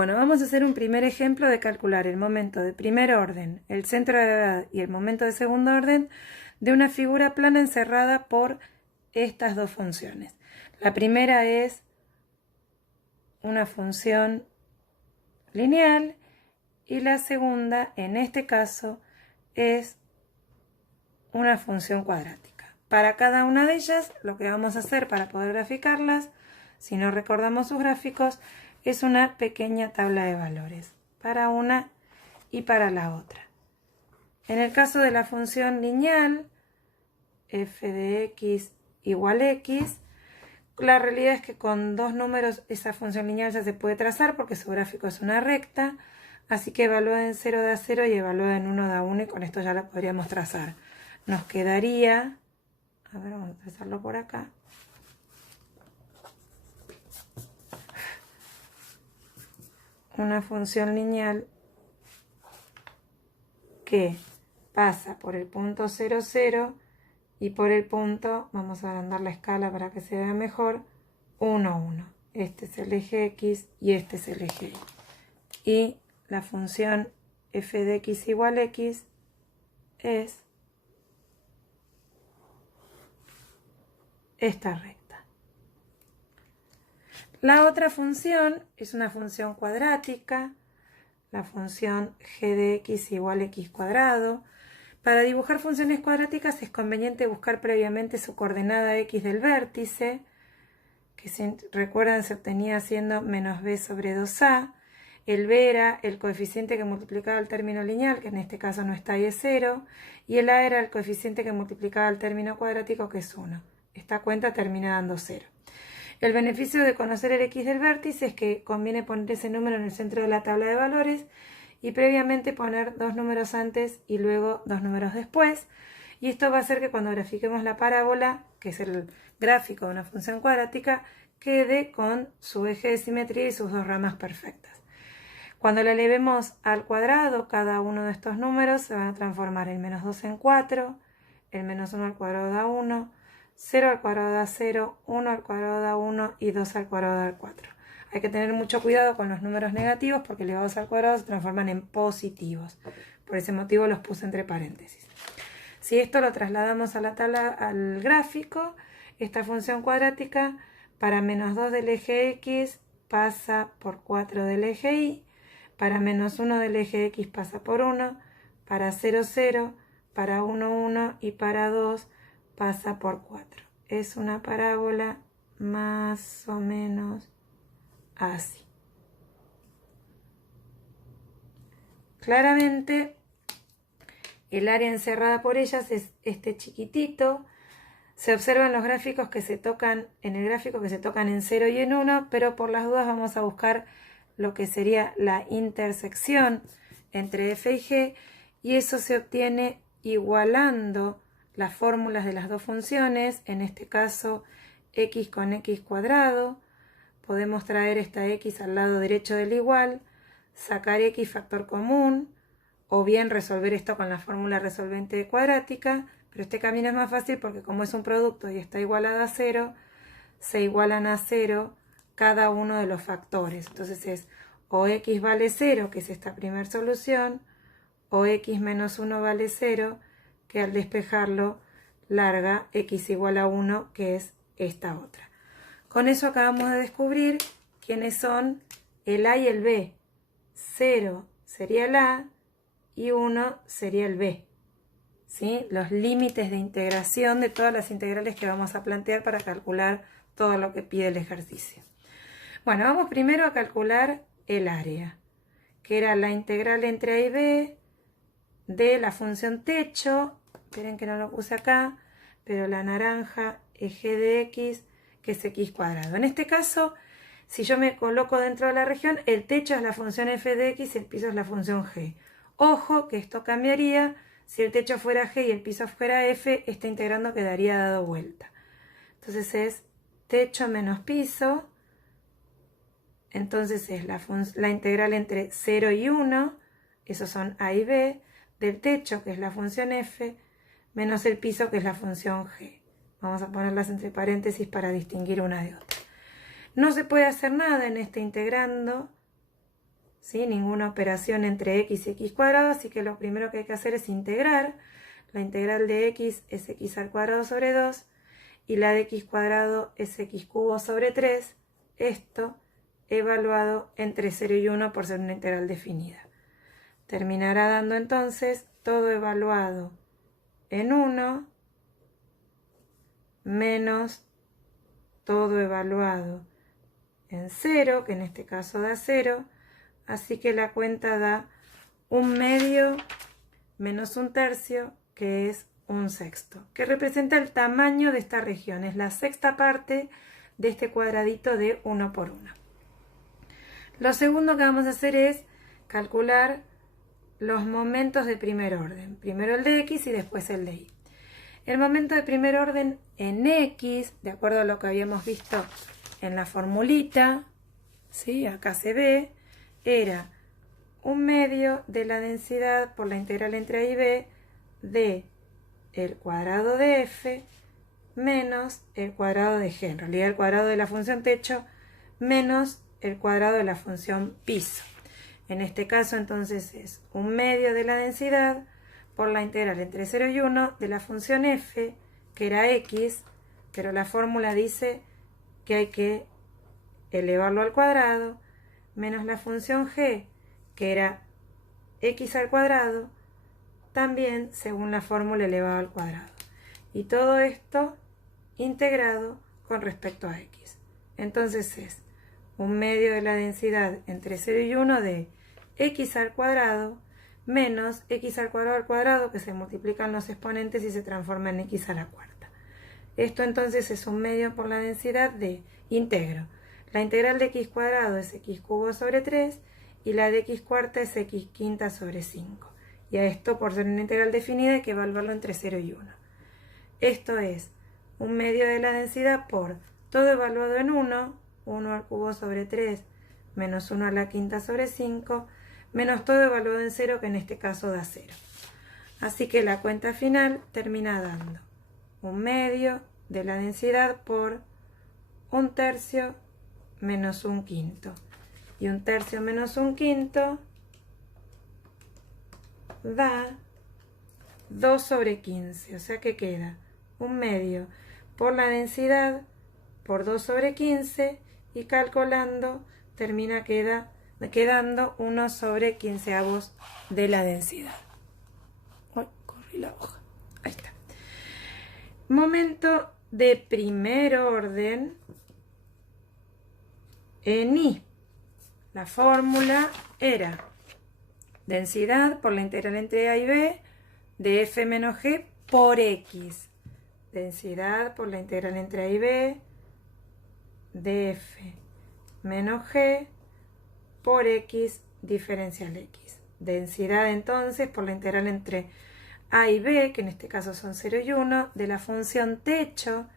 Bueno, vamos a hacer un primer ejemplo de calcular el momento de primer orden, el centro de gravedad y el momento de segundo orden de una figura plana encerrada por estas dos funciones. La primera es una función lineal y la segunda, en este caso, es una función cuadrática. Para cada una de ellas, lo que vamos a hacer para poder graficarlas, si no recordamos sus gráficos, es una pequeña tabla de valores para una y para la otra. En el caso de la función lineal, f de x igual x, la realidad es que con dos números esa función lineal ya se puede trazar porque su gráfico es una recta, así que evalúa en 0 da 0 y evalúa en 1 da 1 y con esto ya la podríamos trazar. Nos quedaría, a ver, vamos a trazarlo por acá. Una función lineal que pasa por el punto 0, 0 y por el punto, vamos a agrandar la escala para que se vea mejor, 1, 1. Este es el eje X y este es el eje Y. Y la función f de x igual x es esta recta. La otra función es una función cuadrática, la función g de x igual x cuadrado. Para dibujar funciones cuadráticas es conveniente buscar previamente su coordenada x del vértice, que si recuerdan se obtenía haciendo menos b sobre 2a. El b era el coeficiente que multiplicaba el término lineal, que en este caso no está y es 0, y el a era el coeficiente que multiplicaba el término cuadrático, que es 1. Esta cuenta termina dando 0. El beneficio de conocer el x del vértice es que conviene poner ese número en el centro de la tabla de valores y previamente poner dos números antes y luego dos números después. Y esto va a hacer que cuando grafiquemos la parábola, que es el gráfico de una función cuadrática, quede con su eje de simetría y sus dos ramas perfectas. Cuando la elevemos al cuadrado, cada uno de estos números se van a transformar el menos 2 en 4, el menos 1 al cuadrado da 1, 0 al cuadrado da 0, 1 al cuadrado da 1 y 2 al cuadrado da 4. Hay que tener mucho cuidado con los números negativos porque elevados al cuadrado se transforman en positivos. Por ese motivo los puse entre paréntesis. Si esto lo trasladamos a la tabla, al gráfico, esta función cuadrática para menos 2 del eje X pasa por 4 del eje Y, para menos 1 del eje X pasa por 1, para 0, 0, para 1, 1 y para 2 pasa por 4. Es una parábola más o menos así. Claramente, el área encerrada por ellas es este chiquitito. Se observan los gráficos que se tocan, en el gráfico que se tocan en 0 y en 1, pero por las dudas vamos a buscar lo que sería la intersección entre f y g, y eso se obtiene igualando las fórmulas de las dos funciones, en este caso x con x cuadrado. Podemos traer esta x al lado derecho del igual, sacar x factor común, o bien resolver esto con la fórmula resolvente cuadrática, pero este camino es más fácil porque como es un producto y está igualado a 0, se igualan a 0 cada uno de los factores. Entonces es o x vale 0, que es esta primera solución, o x menos 1 vale 0, que al despejarlo larga x igual a 1, que es esta otra. Con eso acabamos de descubrir quiénes son el a y el b. 0 sería el a y 1 sería el b. ¿Sí? Los límites de integración de todas las integrales que vamos a plantear para calcular todo lo que pide el ejercicio. Bueno, vamos primero a calcular el área, que era la integral entre a y b de la función techo. Esperen que no lo puse acá, pero la naranja es g de x, que es x cuadrado. En este caso, si yo me coloco dentro de la región, el techo es la función f de x y el piso es la función g. Ojo que esto cambiaría. Si el techo fuera g y el piso fuera f, este integrando quedaría dado vuelta. Entonces es techo menos piso. Entonces es la integral entre 0 y 1, esos son a y b, del techo, que es la función f, menos el piso, que es la función g. Vamos a ponerlas entre paréntesis para distinguir una de otra. No se puede hacer nada en este integrando, ¿sí? Ninguna operación entre x y x cuadrado, así que lo primero que hay que hacer es integrar. La integral de x es x al cuadrado sobre 2 y la de x cuadrado es x cubo sobre 3. Esto evaluado entre 0 y 1 por ser una integral definida. Terminará dando entonces todo evaluado en 1 menos todo evaluado en 0, que en este caso da 0, así que la cuenta da 1/2 menos 1/3, que es 1/6, que representa el tamaño de esta región, es la sexta parte de este cuadradito de 1 por 1. Lo segundo que vamos a hacer es calcular los momentos de primer orden, primero el de x y después el de y. El momento de primer orden en x, de acuerdo a lo que habíamos visto en la formulita, ¿sí? Acá se ve, era 1/2 de la densidad por la integral entre a y b de el cuadrado de f menos el cuadrado de g, en realidad el cuadrado de la función techo menos el cuadrado de la función piso. En este caso entonces es 1/2 de la densidad por la integral entre 0 y 1 de la función f, que era x, pero la fórmula dice que hay que elevarlo al cuadrado, menos la función g, que era x al cuadrado, también según la fórmula elevado al cuadrado. Y todo esto integrado con respecto a x. Entonces es 1/2 de la densidad entre 0 y 1 de x al cuadrado menos x al cuadrado, que se multiplican los exponentes y se transforma en x a la cuarta. Esto entonces es 1/2 por la densidad de integro. La integral de x cuadrado es x cubo sobre 3 y la de x cuarta es x quinta sobre 5. Y a esto, por ser una integral definida, hay que evaluarlo entre 0 y 1. Esto es 1/2 de la densidad por todo evaluado en 1, 1 al cubo sobre 3 menos 1 a la quinta sobre 5, menos todo evaluado en 0, que en este caso da 0. Así que la cuenta final termina dando 1/2 de la densidad por 1/3 menos 1/5. Y 1/3 menos 1/5 da 2 sobre 15, o sea que queda 1/2 por la densidad por 2 sobre 15 y calculando termina quedando 1 sobre 15avos de la densidad. Uy, corrí la hoja. Ahí está. Momento de primer orden en y. La fórmula era densidad por la integral entre a y b de f menos g por x. Densidad por la integral entre a y b de f menos g por x diferencial x. Densidad entonces por la integral entre a y b, que en este caso son 0 y 1, de la función techo,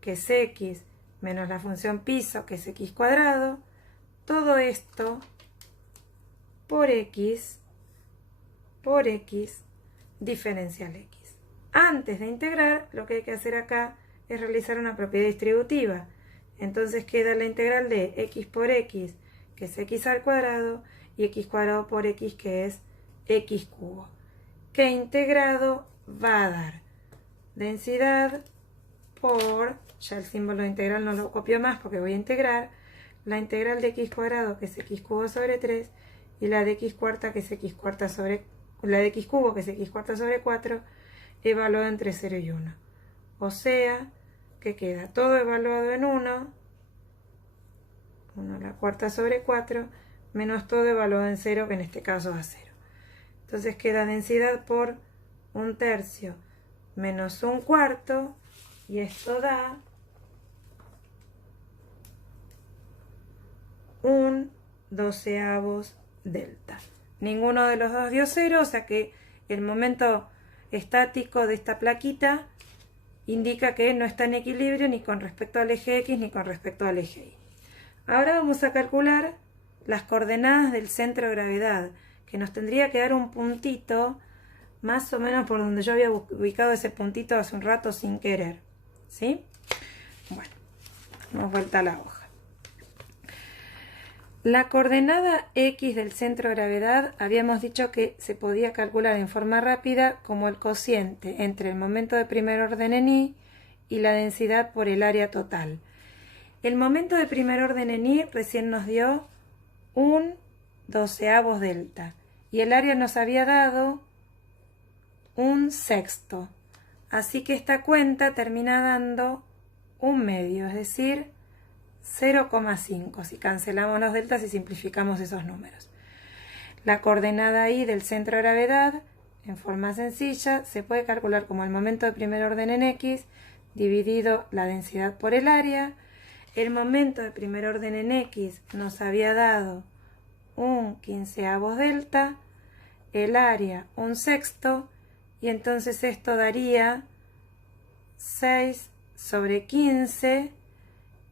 que es x, menos la función piso, que es x cuadrado. Todo esto por x diferencial x. Antes de integrar, lo que hay que hacer acá es realizar una propiedad distributiva. Entonces queda la integral de x por x, que es x al cuadrado, y x cuadrado por x, que es x cubo. Que integrado va a dar densidad por, ya el símbolo de integral no lo copio más porque voy a integrar, la integral de x cuadrado, que es x cubo sobre 3, y la de x cuarta, que es x cuarta sobre, la de x cubo, que es x cuarta sobre 4, evaluado entre 0 y 1. O sea, que queda todo evaluado en 1 a la cuarta sobre 4, menos todo evaluado en 0, que en este caso da 0. Entonces queda densidad por 1/3 menos 1/4, y esto da 1/12 delta. Ninguno de los dos dio 0, o sea que el momento estático de esta plaquita indica que no está en equilibrio ni con respecto al eje X ni con respecto al eje Y. Ahora vamos a calcular las coordenadas del centro de gravedad, que nos tendría que dar un puntito más o menos por donde yo había ubicado ese puntito hace un rato sin querer. ¿Sí? Bueno, damos vuelta a la hoja. La coordenada X del centro de gravedad habíamos dicho que se podía calcular en forma rápida como el cociente entre el momento de primer orden en Y y la densidad por el área total. El momento de primer orden en Y recién nos dio un 12avo delta y el área nos había dado un sexto. Así que esta cuenta termina dando un medio, es decir, 0,5 si cancelamos los deltas y simplificamos esos números. La coordenada Y del centro de gravedad, en forma sencilla, se puede calcular como el momento de primer orden en X dividido la densidad por el área. El momento de primer orden en X nos había dado un 15avo delta, el área un sexto, y entonces esto daría 6 sobre 15,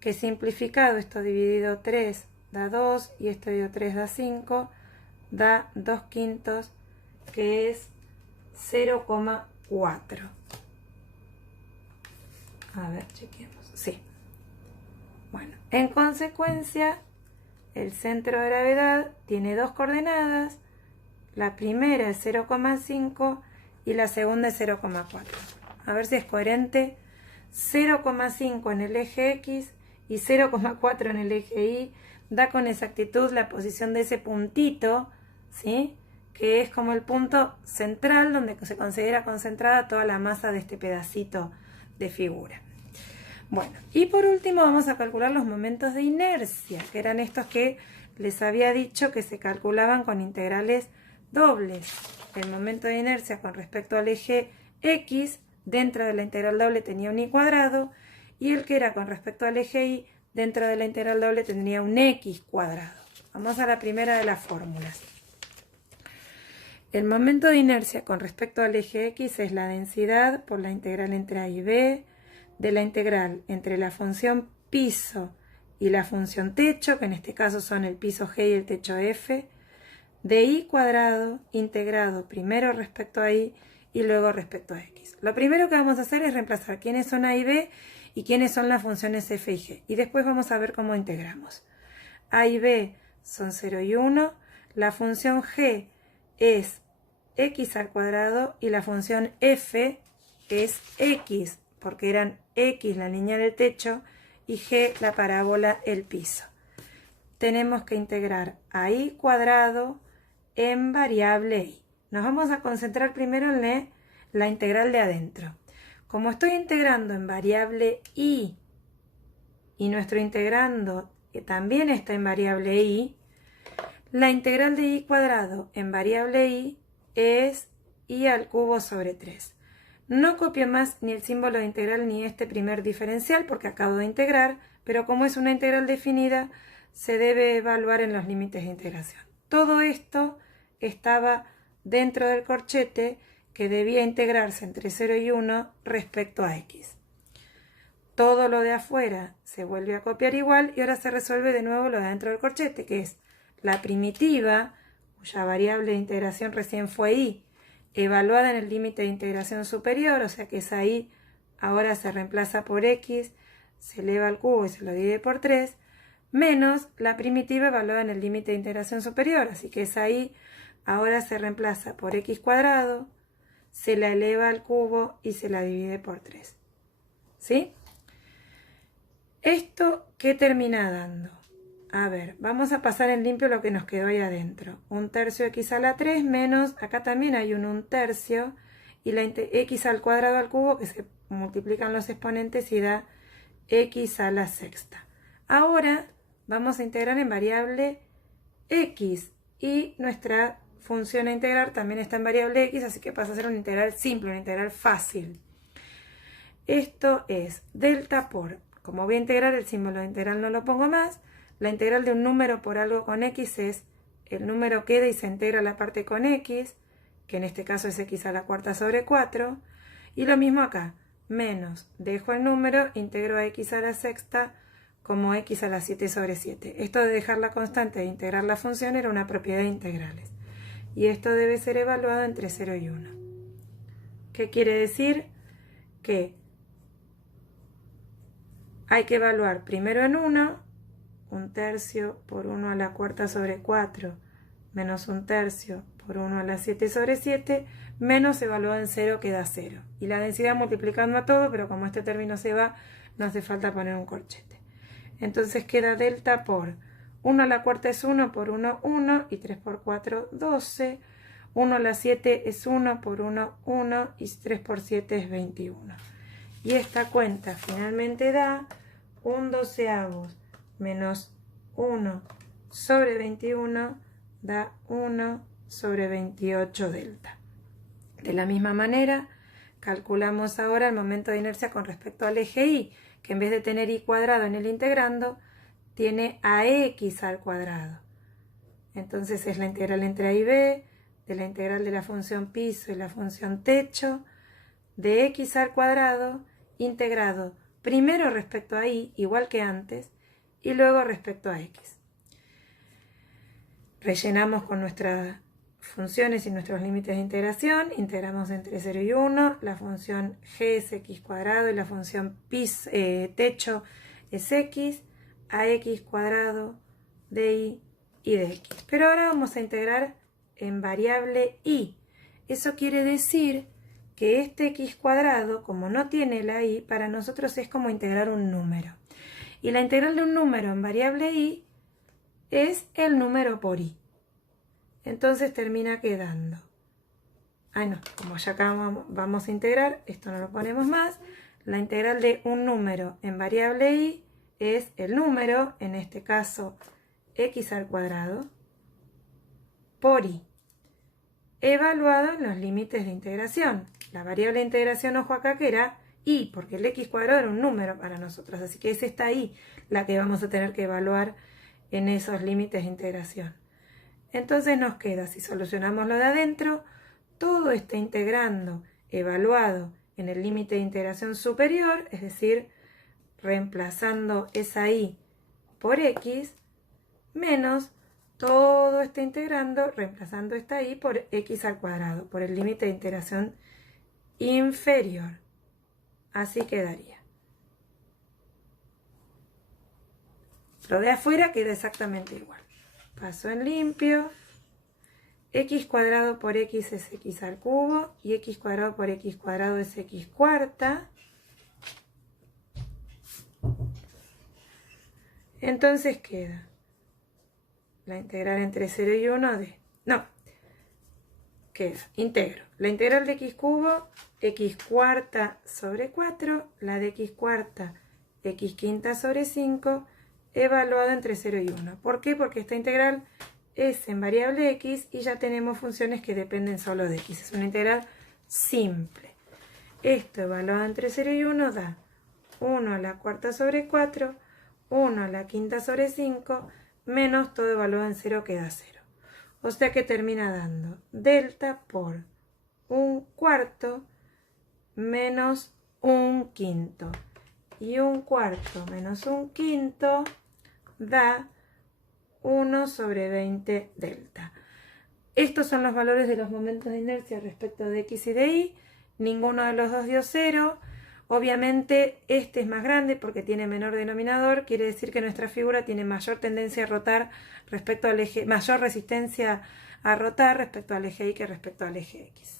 que simplificado esto dividido 3 da 2 y esto dividido 3 da 5, da 2 quintos, que es 0,4. A ver, chequeemos. Sí. Bueno, en consecuencia, el centro de gravedad tiene dos coordenadas. La primera es 0,5 y la segunda es 0,4. A ver si es coherente. 0,5 en el eje X y 0,4 en el eje Y da con exactitud la posición de ese puntito, ¿sí? Que es como el punto central donde se considera concentrada toda la masa de este pedacito de figura. Bueno, y por último vamos a calcular los momentos de inercia, que eran estos que les había dicho que se calculaban con integrales dobles. El momento de inercia con respecto al eje X dentro de la integral doble tenía un y cuadrado, y el que era con respecto al eje Y dentro de la integral doble tendría un x cuadrado. Vamos a la primera de las fórmulas. El momento de inercia con respecto al eje X es la densidad por la integral entre A y B, de la integral entre la función piso y la función techo, que en este caso son el piso G y el techo F, de y cuadrado integrado primero respecto a y luego respecto a x. Lo primero que vamos a hacer es reemplazar quiénes son a y b y quiénes son las funciones f y g. Y después vamos a ver cómo integramos. A y b son 0 y 1. La función g es x al cuadrado y la función f es x, porque eran x la línea del techo y g la parábola el piso. Tenemos que integrar a y cuadrado en variable y. Nos vamos a concentrar primero en la integral de adentro. Como estoy integrando en variable y nuestro integrando también está en variable y, la integral de y cuadrado en variable y es y al cubo sobre 3. No copio más ni el símbolo de integral ni este primer diferencial porque acabo de integrar, pero como es una integral definida, se debe evaluar en los límites de integración. Todo esto estaba dentro del corchete que debía integrarse entre 0 y 1 respecto a x. Todo lo de afuera se vuelve a copiar igual y ahora se resuelve de nuevo lo de dentro del corchete, que es la primitiva, cuya variable de integración recién fue y, evaluada en el límite de integración superior, o sea que esa y ahora se reemplaza por x, se eleva al cubo y se lo divide por 3, menos la primitiva evaluada en el límite de integración superior, así que esa y ahora se reemplaza por x cuadrado, se la eleva al cubo y se la divide por 3. ¿Sí? ¿Esto qué termina dando? A ver, vamos a pasar en limpio lo que nos quedó ahí adentro. 1/3 x a la 3 menos, acá también hay un 1/3 y la x al cuadrado al cubo que se multiplican los exponentes y da x a la sexta. Ahora vamos a integrar en variable x y nuestra función a integrar también está en variable x, así que pasa a ser una integral simple, una integral fácil. Esto es delta por, como voy a integrar el símbolo de integral no lo pongo más, la integral de un número por algo con x es el número queda y se integra la parte con x, que en este caso es x a la cuarta sobre 4, y lo mismo acá, menos, dejo el número, integro a x a la sexta como x a la 7 sobre 7. Esto de dejar la constante e integrar la función era una propiedad de integrales. Y esto debe ser evaluado entre 0 y 1. ¿Qué quiere decir? Que hay que evaluar primero en 1, 1 tercio por 1 a la cuarta sobre 4 menos 1 tercio por 1 a la 7 sobre 7 menos evaluado en 0 que da 0. Y la densidad multiplicando a todo, pero como este término se va, no hace falta poner un corchete. Entonces queda delta por 1 a la cuarta es 1 por 1, 1 y 3 por 4, 12. 1 a la 7 es 1 por 1, 1 y 3 por 7 es 21. Y esta cuenta finalmente da 1/12 menos 1 sobre 21 da 1 sobre 28 delta. De la misma manera, calculamos ahora el momento de inercia con respecto al eje Y, que en vez de tener y cuadrado en el integrando, tiene ax al cuadrado. Entonces es la integral entre a y b, de la integral de la función piso y la función techo, de x al cuadrado, integrado primero respecto a y, igual que antes, y luego respecto a x. Rellenamos con nuestras funciones y nuestros límites de integración, integramos entre 0 y 1, la función g es x cuadrado y la función techo es x, ax cuadrado de y de x. Pero ahora vamos a integrar en variable y. Eso quiere decir que este x cuadrado, como no tiene la y, para nosotros es como integrar un número. Y la integral de un número en variable y es el número por y. Entonces termina quedando. Como ya acá vamos a integrar, esto no lo ponemos más. La integral de un número en variable y es el número, en este caso x al cuadrado, por y, evaluado en los límites de integración. La variable de integración, ojo acá, que era y, porque el x cuadrado era un número para nosotros, así que es esta y la que vamos a tener que evaluar en esos límites de integración. Entonces nos queda, si solucionamos lo de adentro, todo está integrando evaluado en el límite de integración superior, es decir, reemplazando esa y por x, menos todo está integrando, reemplazando esta y por x al cuadrado, por el límite de integración inferior. Así quedaría. Lo de afuera queda exactamente igual. Paso en limpio. X cuadrado por x es x al cubo y x cuadrado por x cuadrado es x cuarta. Entonces queda la integral entre 0 y 1 de... No, queda, integro. La integral de x cubo, x cuarta sobre 4, la de x cuarta, x quinta sobre 5, evaluado entre 0 y 1. ¿Por qué? Porque esta integral es en variable x y ya tenemos funciones que dependen solo de x. Es una integral simple. Esto evaluado entre 0 y 1 da 1 a la cuarta sobre 4, 1 a la quinta sobre 5, menos todo evaluado en 0 que da 0. O sea que termina dando delta por 1/4 menos 1/5. Y 1/4 menos 1/5 da 1 sobre 20 delta. Estos son los valores de los momentos de inercia respecto de x y de y. Ninguno de los dos dio 0. Obviamente este es más grande porque tiene menor denominador. Quiere decir que nuestra figura tiene mayor tendencia a rotar respecto al eje, mayor resistencia a rotar respecto al eje y que respecto al eje x.